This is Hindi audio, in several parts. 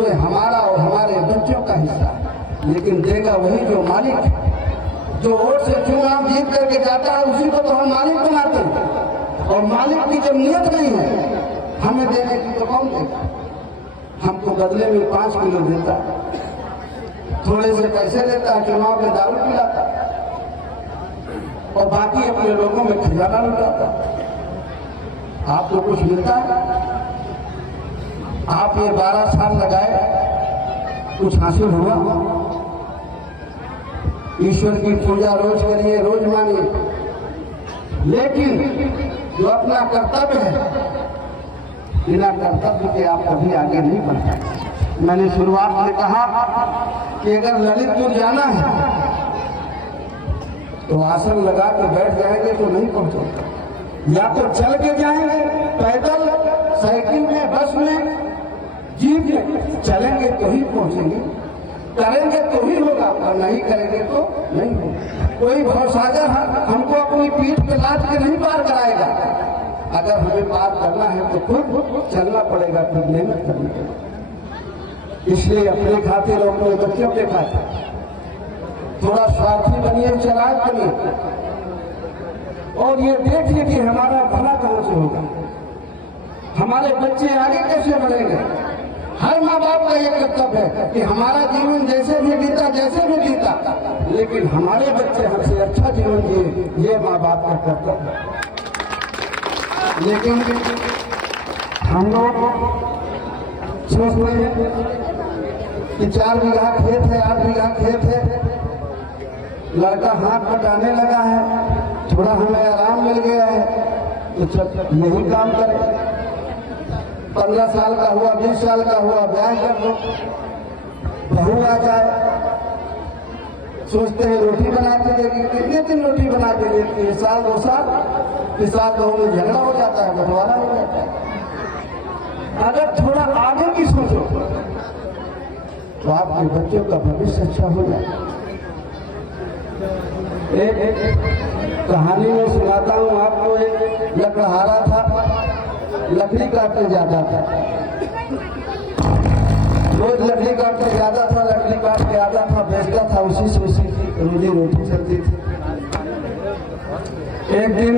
उसमें हमारा और हमारे बच्चों का हिस्सा है, लेकिन देगा वही जो मालिक है। जो वोट से चुनाव जीत करके जाता है उसी को तो हम मालिक बनाते हैं, और मालिक की जब नियत नहीं है हमें देने की तो कौन देगा। हमको बदले में 5 किलो देता है, थोड़े से पैसे लेता है, चुनाव में दारू पिलाता है और बाकी अपने लोगों में खजाना लुटाता है। आपको कुछ मिलता है? आप ये 12 साल लगाए, कुछ हासिल हुआ? ईश्वर की पूजा रोज करिए, रोज मानिए, लेकिन जो अपना कर्तव्य है, बिना कर्तव्य के आप कभी आगे नहीं बढ़ पाएंगे। मैंने शुरुआत में कहा कि अगर ललितपुर जाना है तो आसन लगा के बैठ जाएंगे तो नहीं पहुंचोगे, या तो चल के जाएंगे, पैदल, साइकिल में, बस में, जीप में। चलेंगे तो ही पहुंचेंगे, करेंगे तो ही होगा, और नहीं करेंगे तो नहीं होगा। कोई भवसागर हमको अपनी पीठ पे लाद के नहीं पार कराएगा। अगर हमें पार करना है तो खुद चलना पड़ेगा, खुद मेहनत करनी पड़ेगी। इसलिए अपने खातिर और अपने बच्चों के खातिर थोड़ा स्वार्थी बनिए, चलाक बनिए, और ये देखिए कि हमारा भला कहां से होगा, हमारे बच्चे आगे कैसे बढ़ेंगे। हर माँ बाप का ये कर्तव्य है कि हमारा जीवन जैसे भी बीता, लेकिन हमारे बच्चे हमसे अच्छा जीवन जिए, ये माँ बाप का कर्तव्य है। लेकिन हम लोग सोचते हैं कि 4 बीघा खेत है, 8 बीघा खेत है, लड़का हाथ बटाने लगा है, थोड़ा हमें आराम मिल गया है तो चल यही काम करें। 15 साल का हुआ, 20 साल का हुआ, ब्याह कर दो, बहू आ जाए, सोचते हैं रोटी बना के देगी। कितने दिन रोटी बना के देती है? 1 साल 2 साल, इस साल 2 में झगड़ा हो जाता है, बंटवारा हो जाता है। अगर थोड़ा आगे की सोचो तो आपके बच्चों का भविष्य अच्छा हो जाए। एक कहानी में सुनाता हूँ आपको। एक लकड़हारा था, लकड़ी काटने जाता था, रोज लकड़ी काटने जाता था, लकड़ी काट के आता था, बेचता था, उसी से उसी रोजी रोटी चलती थी। एक दिन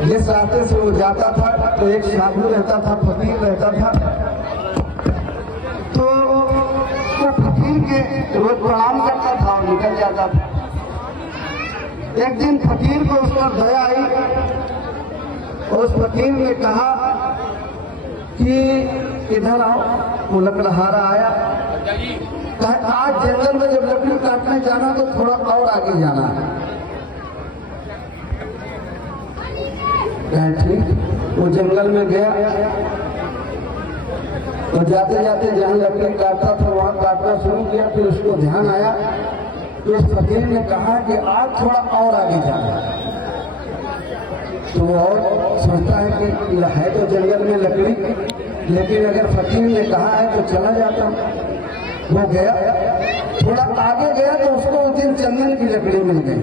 जिस रास्ते से वो जाता था तो एक साधु रहता था, फकीर रहता था, तो वो फकीर के रोज प्रणाम करता था और निकल जाता था। एक दिन फकीर को उस पर दया आई और उस फकीर ने कहा कि इधर आओ। वो लकड़हारा आया, कहा आज जंगल में जब लकड़ी काटने जाना तो थोड़ा और आगे जाना है। ठीक, वो जंगल में गया और जाते जाते जहाँ लकड़ी काटता था वहां काटना शुरू किया। फिर उसको ध्यान आया तो उस फकीर ने कहा कि आज थोड़ा और आगे जाना है। तो और सोचता है कि है तो जंगल में लकड़ी, लेकिन अगर फकीर ने कहा है तो चला जाता। वो गया, थोड़ा आगे गया तो उसको उस दिन चंदन की लकड़ी मिल गई,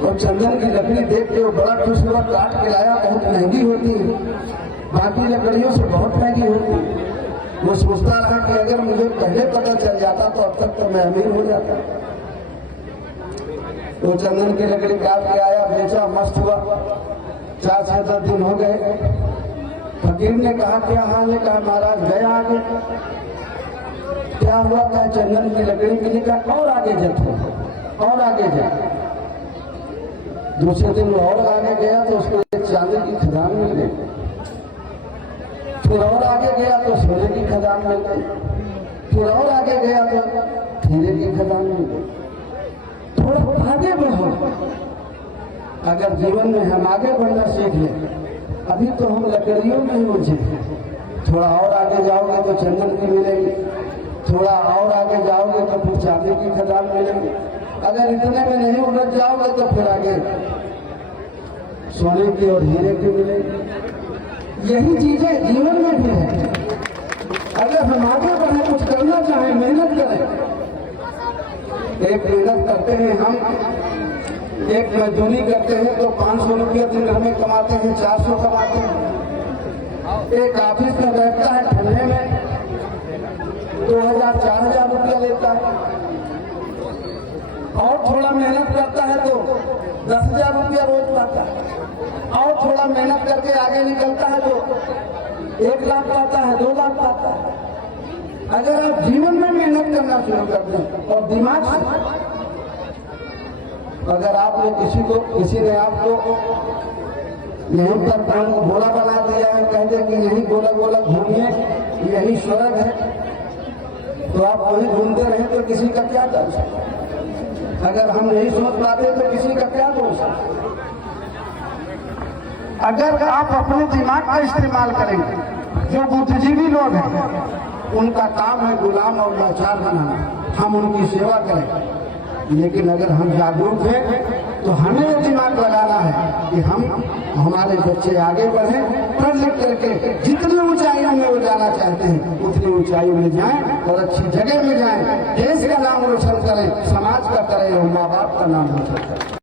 और चंदन की लकड़ी देख के वो बड़ा खुश हुआ, काट के लाया। बहुत महंगी होती है, बाकी लकड़ियों से बहुत महंगी होती है। वो सोचता रहा कि अगर मुझे पहले पता चल जाता तो अब तक तो मैं अमीर हो जाता। तो चंदन की लकड़ी काट के आया, बेचा, मस्त हुआ। 4-7 दिन हो गए। फकीर ने कहा क्या हाल है? कहा महाराज गया आगे। क्या हुआ? क्या चंदन की लकड़ी मिली? कहा और आगे जाओ, और आगे जाओ। दूसरे दिन और आगे गया तो उसको एक चांदी की खदान मिल गई। फिर और आगे गया तो सोने की खदान मिल गई। फिर और आगे गया तो हीरे की खदान मिल गई। थोड़ा आगे बढ़ो। अगर जीवन में हम आगे बढ़ना सीख लें, अभी तो हम लकड़ियों में ही उलझे। थोड़ा और आगे जाओगे तो चंदन की मिलेगी, थोड़ा और आगे जाओगे तो फिर चांदी की खदान मिलेगी। अगर इतने में नहीं उलझ जाओगे तो फिर आगे सोने की और हीरे की मिलेगी। यही चीजें जीवन में भी है। अगर हम आगे बढ़े, कुछ करना चाहें, मेहनत करें। एक मेहनत करते हैं हम, एक मजदूरी करते हैं तो 500 रुपया दिन हमें कमाते हैं, 400 कमाते हैं। एक ऑफिस में बैठता है थोड़ा मेहनत करता है तो 10,000 रुपया रोज पाता है, और थोड़ा मेहनत करके आगे निकलता है तो 1 लाख पाता है, 2 लाख पाता है। अगर आप जीवन में मेहनत करना शुरू कर दें और दिमाग से, अगर आपने किसी ने आपको यहीं पर गोला बना दिया है, कह दे कि यही गोला गोला घूमिए, यही स्वर्ग है, तो आप वही घूमते रहे तो किसी का क्या दोष? अगर हम नहीं सोच पाते तो किसी का क्या दोष? अगर आप अपने दिमाग का इस्तेमाल करेंगे, जो बुद्धिजीवी लोग हैं उनका काम है गुलाम और लाचार बनाना, हम उनकी सेवा करें। लेकिन अगर हम जागरूक हैं तो हमें ये दिमाग लगाना है कि हम हमारे बच्चे आगे बढ़े, पढ़ लिख करके जितनी ऊंचाइयों में वो जाना चाहते हैं उतनी ऊंचाइयों में जाएं और अच्छी जगह में जाएं, देश का नाम रोशन करें, समाज का करें और माँ बाप का नाम रोशन करें।